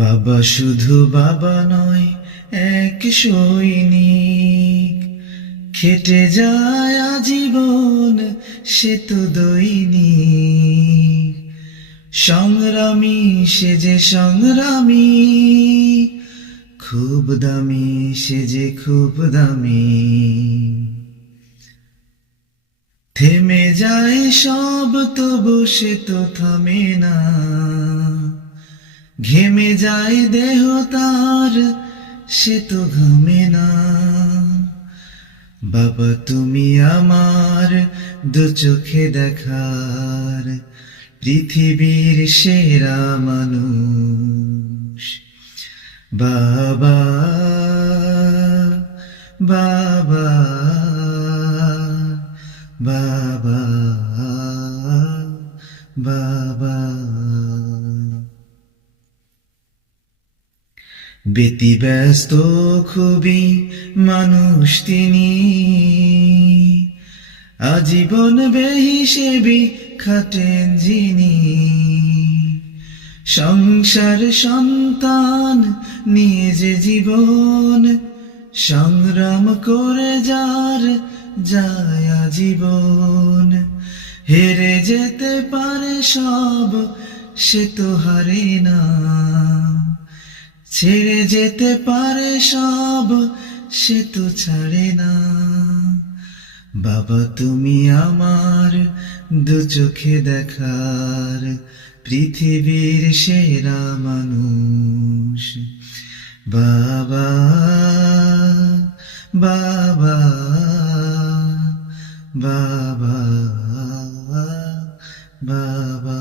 বাবা শুধু বাবা নয়, এক সৈনিক, খেটে যায় আজীবন সে তো দৈনিক। সংগ্রামী সে যে সংগ্রামী, খুব দামি সে যে খুব দামি। থেমে যায় সব তবু সে তো থামে না, ঘেমে যায় দেহ তার সে তো ঘামে না। বাবা তুমি আমার দু চোখে দেখার পৃথিবীর সেরা মানুষ। বাবা বাবা বাবা বাবা। ব্যতিব্যস্ত খুবই মানুষ তিনি, আজীবন বেহিসেবি খাটেন যিনি। সংসার সন্তান নিয়ে যে জীবন সংগ্রাম করে যার যায় আজীবন। হেরে যেতে পারে সব সে তো হারে না, ছেড়ে যেতে পারে সব সে তো ছাড়ে না। বাবা তুমি আমার দু চোখে দেখার পৃথিবীর সেরা মানুষ। বাবা বাবা বাবা বাবা।